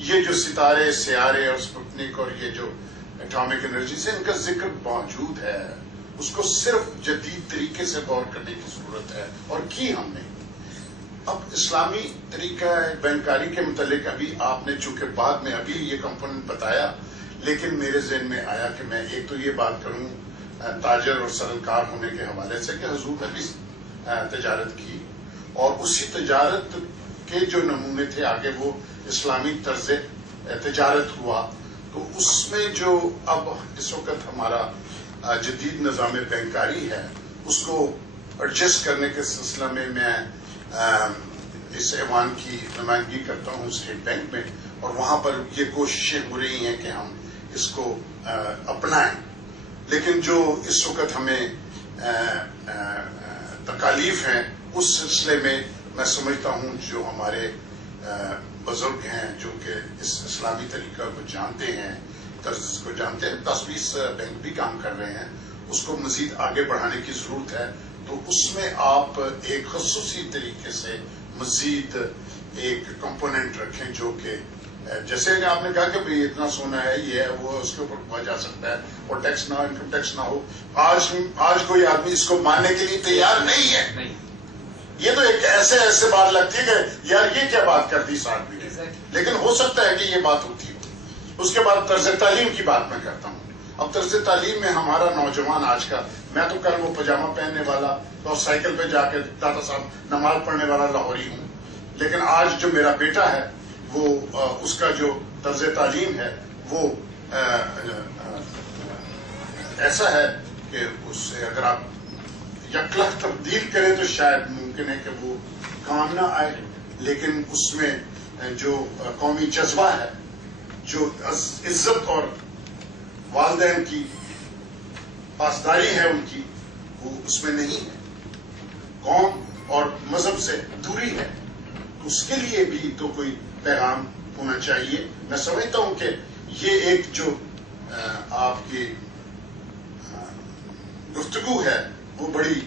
یہ جو ستارے سیارے اور سپوتنک اور یہ جو اٹامک انرجی سے ان کا ذکر موجود ہے، اس کو صرف جدید طریقے سے غور کرنے کی ضرورت ہے، اور کی ہم نے. اب اسلامی طریقہ بینکاری کے متعلق ابھی آپ نے چونکہ بعد میں ابھی یہ کمپوننٹ بتایا، لیکن میرے ذہن میں آیا کہ میں ایک تو یہ بات کروں تاجر اور سرکار ہونے کے حوالے سے کہ حضور نے بھی تجارت کی، اور اسی تجارت کے جو نمونے تھے آگے وہ اسلامی طرز تجارت ہوا. تو اس میں جو اب اس وقت ہمارا جدید نظام بینکاری ہے، اس کو ایڈجسٹ کرنے کے سلسلہ میں اس ایوان کی نمائندگی کرتا ہوں اسٹیٹ بینک میں، اور وہاں پر یہ کوششیں ہو رہی ہیں کہ ہم اس کو اپنائیں. لیکن جو اس وقت ہمیں تکالیف ہیں اس سلسلے میں سمجھتا ہوں جو ہمارے بزرگ ہیں جو کہ اس اسلامی طریقہ کو جانتے ہیں، طرز کو جانتے ہیں، 10-20 بینک بھی کام کر رہے ہیں، اس کو مزید آگے بڑھانے کی ضرورت ہے. تو اس میں آپ ایک خصوصی طریقے سے مزید ایک کمپوننٹ رکھیں جو کہ جیسے کہ آپ نے کہا کہ بھئی اتنا سونا ہے، یہ ہے وہ، اس کے اوپر ہوا جا سکتا ہے اور ٹیکس نہ ہو، انکم ٹیکس نہ ہو. آج کوئی آدمی اس کو ماننے کے لیے تیار نہیں ہے. یہ تو ایک ایسے بات لگتی ہے کہ یار یہ کیا بات کر دی اس آدمی نے، لیکن ہو سکتا ہے کہ یہ بات ہوتی ہو. اس کے بعد طرز تعلیم کی بات میں کرتا ہوں. اب طرز تعلیم میں ہمارا نوجوان آج کا، میں تو کل وہ پاجامہ پہننے والا اور سائیکل پہ جا کے دادا صاحب نماز پڑھنے والا لاہوری ہوں، لیکن آج جو میرا بیٹا ہے وہ اس کا جو طرز تعلیم ہے وہ ایسا ہے کہ اس سے اگر آپ یکلخ تبدیل کریں تو شاید ممکن ہے کہ وہ کام نہ آئے، لیکن اس میں جو قومی جذبہ ہے، جو عزت اور والدین کی پاسداری ہے ان کی، وہ اس میں نہیں ہے. قوم اور مذہب سے دوری ہے. اس کے لیے بھی تو کوئی پیغام ہونا چاہیے. میں سمجھتا ہوں کہ یہ ایک جو آپ کی گفتگو ہے وہ بڑی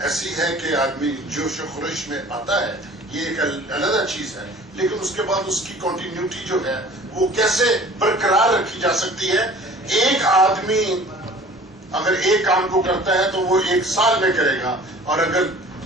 ایسی ہے کہ آدمی جوش و خروش میں آتا ہے، یہ ایک علیحدہ چیز ہے، لیکن اس کے بعد اس کی کنٹینیوٹی جو ہے وہ کیسے برقرار رکھی جا سکتی ہے. ایک آدمی اگر ایک کام کو کرتا ہے تو وہ 1 سال میں کرے گا، اور اگر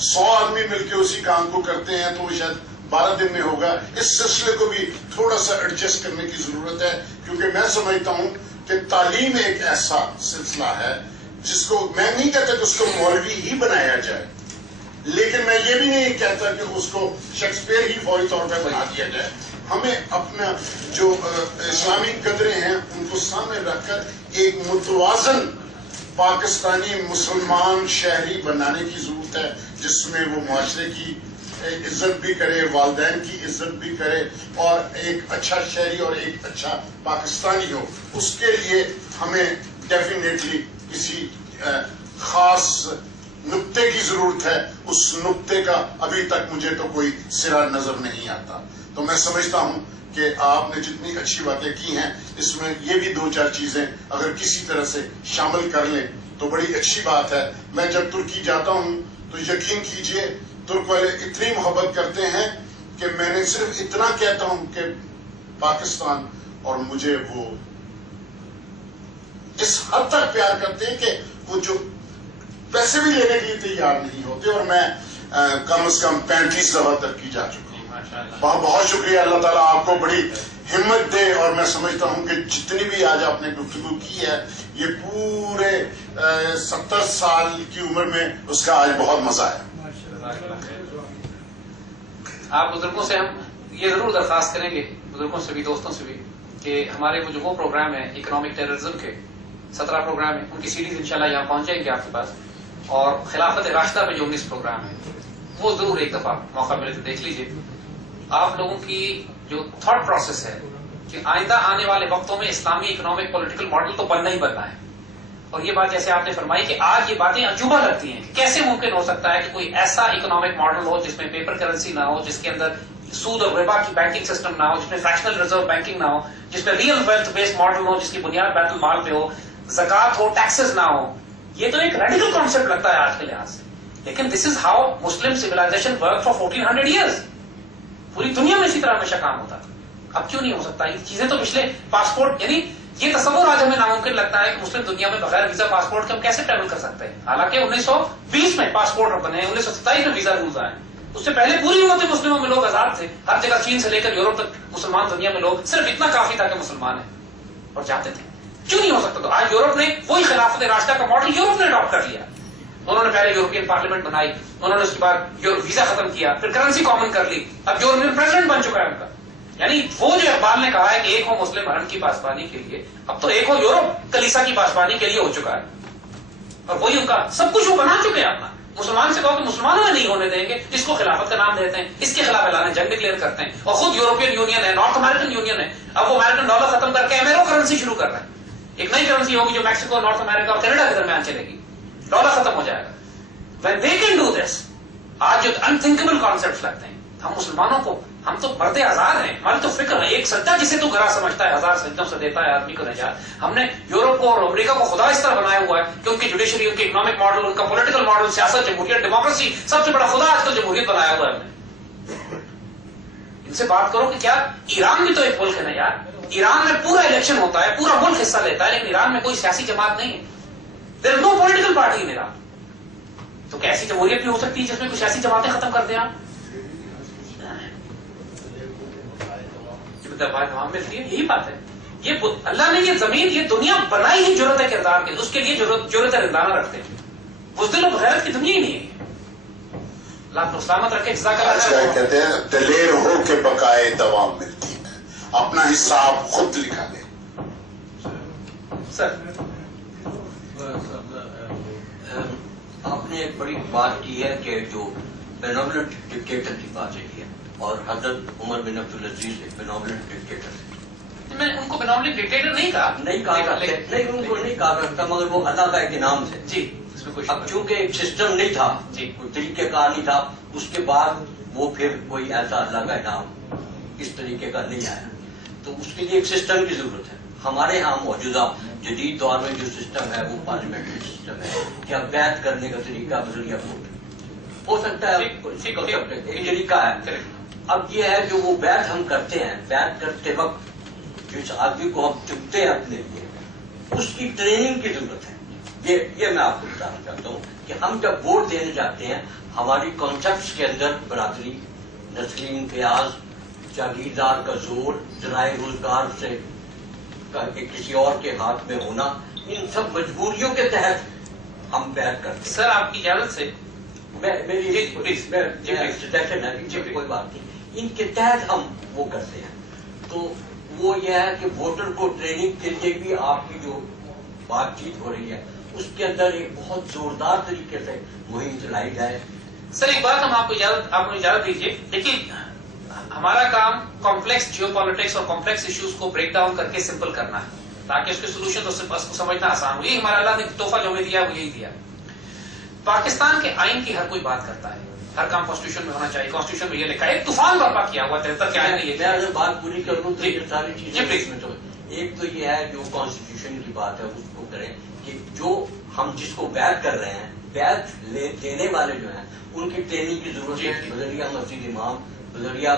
100 آدمی مل کے اسی کام کو کرتے ہیں تو وہ شاید 12 دن میں ہوگا. اس سلسلے کو بھی تھوڑا سا ایڈجسٹ کرنے کی ضرورت ہے، کیونکہ میں سمجھتا ہوں کہ تعلیم ایک ایسا سلسلہ ہے جس کو میں نہیں کہتا کہ اس کو مولوی ہی بنایا جائے، لیکن میں یہ بھی نہیں کہتا کہ اس کو شیکسپیئر ہی فوری طور پہ بنا دیا جائے. ہمیں اپنا جو اسلامی قدریں ہیں ان کو سامنے رکھ کر ایک متوازن پاکستانی مسلمان شہری بنانے کی ضرورت ہے، جس میں وہ معاشرے کی عزت بھی کرے، والدین کی عزت بھی کرے، اور ایک اچھا شہری اور ایک اچھا پاکستانی ہو. اس کے لیے ہمیں ڈیفینیٹلی کسی خاص نقطے کی ضرورت ہے. اس نقطے کا ابھی تک مجھے تو کوئی سرا نظر نہیں آتا. تو میں سمجھتا ہوں کہ آپ نے جتنی اچھی باتیں کی ہیں اس میں یہ بھی 2-4 چیزیں اگر کسی طرح سے شامل کر لیں تو بڑی اچھی بات ہے. میں جب ترکی جاتا ہوں تو یقین کیجئے ترک والے اتنی محبت کرتے ہیں کہ میں نے صرف اتنا کہتا ہوں کہ پاکستان اور مجھے وہ اس حد تک پیار کرتے ہیں کہ وہ جو پیسے بھی لینے کے لیے تیار نہیں ہوتے. اور میں کم از کم 35 دفعہ ترکی جا چکا ہوں. بہت بہت شکریہ. اللہ تعالیٰ آپ کو بڑی ہمت دے. اور میں سمجھتا ہوں کہ جتنی بھی آج آپ نے گفتگو کی ہے یہ پورے 70 سال کی عمر میں اس کا آج بہت مزہ ہے. آپ بزرگوں سے ہم یہ ضرور درخواست کریں گے، بزرگوں سے بھی دوستوں سے بھی، کہ ہمارے وہ پروگرام ہیں اکنامک ٹیررزم کے 17 پروگرام ہیں، ان کی سیریز انشاءاللہ یہاں پہنچ جائیں گے آپ کے پاس. اور خلافت راشدہ میں جو 19 پروگرام ہیں وہ ضرور ایک دفعہ موقع ملے تو دیکھ لیجئے. آپ لوگوں کی جو تھاٹ پروسیس ہے کہ آئندہ آنے والے وقتوں میں اسلامی اکنامک پولیٹیکل ماڈل تو بننا ہی بننا ہے. اور یہ بات جیسے آپ نے فرمائی کہ آج یہ باتیں عجوبہ لگتی ہیں کہ کیسے ممکن ہو سکتا ہے کہ کوئی ایسا اکنامک ماڈل ہو جس میں پیپر کرنسی نہ ہو، جس کے اندر سود اور ربا کی بینکنگ سسٹم نہ ہو، جس میں فریکشنل ریزرو بینکنگ نہ ہو، جس میں ریئل ویلتھ بیسڈ ماڈل ہو جس کی بنیاد بیت المال پہ ہو، زکات ہو، ٹیکسز نہ ہو. یہ تو ایک ریڈیکل کانسیپٹ لگتا ہے آج کے لحاظ سے، لیکن this is how Muslim civilisation work for 1400 years. پوری دنیا میں اسی طرح ہمیشہ کام ہوتا تھا. اب کیوں نہیں ہو سکتا؟ یہ چیزیں تو پچھلے پاسپورٹ، یعنی یہ تصور آج ہمیں ناممکن لگتا ہے کہ مسلم دنیا میں بغیر ویزا پاسپورٹ کے ہم کیسے ٹریول کر سکتے ہیں، حالانکہ 1920 میں پاسپورٹ بنے ہیں، 1927 میں ویزا رولز آئے. اس سے پہلے پوری امت مسلموں میں لوگ آزاد تھے، ہر جگہ چین سے لے کر یورپ تک مسلمان دنیا میں لوگ، صرف اتنا کافی تھا کہ مسلمان ہیں اور جاتے تھے. کیوں نہیں ہو سکتا؟ تو آج یورپ نے وہی خلافت راشدہ کا ماڈل یورپ نے اڈاپٹ کر لیا. انہوں نے پہلے یورپین پارلیمنٹ بنائی، انہوں نے اس کے بعد ویزا ختم کیا، پھر کرنسی کامن کر لی، اب یورپین پریزیڈنٹ بن چکا ہے ان کا. یعنی وہ جو اقبال نے کہا ہے کہ ایک ہو مسلم حرم کی پاسبانی کے لیے، اب تو ایک ہو یورپ کلیسا کی پاسبانی کے لیے ہو چکا ہے. اور وہی ان کا سب کچھ وہ بنا چکے ہیں اپنا. مسلمان سے کہو کہ مسلمانوں میں نہیں ہونے دیں گے، اس کو خلافت کا نام دیتے ہیں، اس کے خلاف اعلان جنگ ڈکلیئر کرتے ہیں، اور خود یورپین یونین ہے، نارتھ امریکن یونین ہے، اب وہ امریکن ڈالر ختم کر کے امیرو کرنسی شروع کر رہے ہیں. ایک نئی کرنسی ہوگی جو میکسیکو، نارتھ امریکہ اور کینیڈا کے درمیان چلے گی. ڈالر ختم ہو جائے گا. When they can do this، آج جو انتھنکیبل کانسیپٹس لگتے ہیں، ہم مسلمانوں کو، ہم تو مرد آزاد ہیں، ہماری تو فکر ہے ایک سجدہ جسے تو گھرا سمجھتا ہے 1000 سجدوں سے دیتا ہے آدمی کو نجات. ہم نے یورپ کو اور امریکہ کو خدا اس طرح بنایا ہوا ہے کہ ان کی جوڈیشری، ان کی اکنامک ماڈل، ان کا پولیٹیکل ماڈل، سیاست، جمہوریت، ڈیموکریسی، سب سے بڑا خدا آج کل جمہوریت بنایا ہوا ہے. ہم نے ان سے بات کرو کہ کیا ایران بھی تو ایک ملک ہے نا یار. ایران میں پورا الیکشن ہوتا ہے، پورا ملک حصہ لیتا ہے، لیکن ایران میں کوئی سیاسی جماعت نہیں ہے. دیر از نو پولیٹیکل پارٹی ان ایران. تو کیسی جمہوریت بھی ہو سکتی ہے جس میں کچھ ایسی جماعتیں ختم کر دیں آپ؟ ملتی ہے، یہی بات ہے. یہ اللہ نے یہ زمین، یہ دنیا بنائی ہی جرأت کردار کے، اس کے لیے جرأت رندانہ رکھتے ہیں. بزدل و غیرت کی دنیا ہی نہیں ہے. اللہ سلامت رکھے. جزاک اللہ. کہتے ہیں دلیر ہو کے بقائے دوام ملتی ہے، اپنا حصہ آپ خود لکھا لیں. سر آپ نے ایک بڑی بات کی ہے کہ جو بینوولنٹ ڈکٹیٹر کی بات ہے اور حضرت عمر بن عبدالعزیز ایک بینوولنٹ ڈکٹیٹر ہے. میں ان کو بینوولنٹ ڈکٹیٹر نہیں کہا، نہیں ان کو نہیں کہا کرتا، مگر وہ اللہ کا ایک انعام تھے. جی اس میں کوئی اب چونکہ ایک سسٹم نہیں تھا، کوئی طریقہ کار نہیں تھا، اس کے بعد وہ پھر کوئی ایسا اللہ کا انعام اس طریقے کا نہیں آیا. تو اس کے لیے ایک سسٹم کی ضرورت ہے. ہمارے ہاں موجودہ جدید دور میں جو سسٹم ہے وہ پارلیمنٹری سسٹم ہے. کیا بیعت کرنے کا طریقہ بذریعہ ووٹ ہو سکتا ہے، ایک طریقہ ہے. اب یہ ہے کہ وہ بیعت ہم کرتے ہیں، بیعت کرتے وقت جس آدمی کو ہم چنتے ہیں اپنے لیے، اس کی ٹریننگ کی ضرورت ہے. یہ میں آپ کو بتانا چاہتا ہوں کہ ہم جب ووٹ دینے جاتے ہیں، ہماری کانسیپٹس کے اندر برادری، نسلی امتیاز، جاگیردار کا زور، ذرائع روزگار سے کسی اور کے ہاتھ میں ہونا، ان سب مجبوریوں کے تحت ہم بیعت کرتے ہیں. سر آپ کی اجازت سے میری سجیشن ہے کہ کوئی بات نہیں، ان کے تحت ہم وہ کرتے ہیں. تو وہ یہ ہے کہ ووٹر کو ٹریننگ کے لیے بھی آپ کی جو بات چیت ہو رہی ہے اس کے اندر ایک بہت زوردار طریقے سے مہم چلائی جائے. سر ایک بات ہم آپ کو اجازت دیجیے. دیکھیے ہمارا کام کمپلیکس جیو پالیٹکس اور کمپلیکس ایشوز کو بریک ڈاؤن کر کے سمپل کرنا ہے تاکہ اس کے سولوشن کو سمجھنا آسان ہو. یہی ہمارا اللہ نے تحفہ جو ہمیں دیا وہ یہی دیا. پاکستان کے آئین کی ہر کوئی بات کرتا ہے، ہر کام کانسٹیٹیوشن میں ہونا چاہیے. کانسٹیٹیوشن میں یہ لکھا ہے، ایک طوفان برپا کیا ہوا 73 کے آئین میں. میں اگر بات پوری کر لوں تو یہ ساری چیزیں پلیز. میں تو ایک تو یہ ہے جو کانسٹیٹیوشن کی بات ہے اس کو کریں کہ جو ہم جس کو بیعت کر رہے ہیں، بیعت دینے والے جو ہیں ان کی ٹریننگ کی ضرورت ہے. بذریعہ مسجد امام، بذریعہ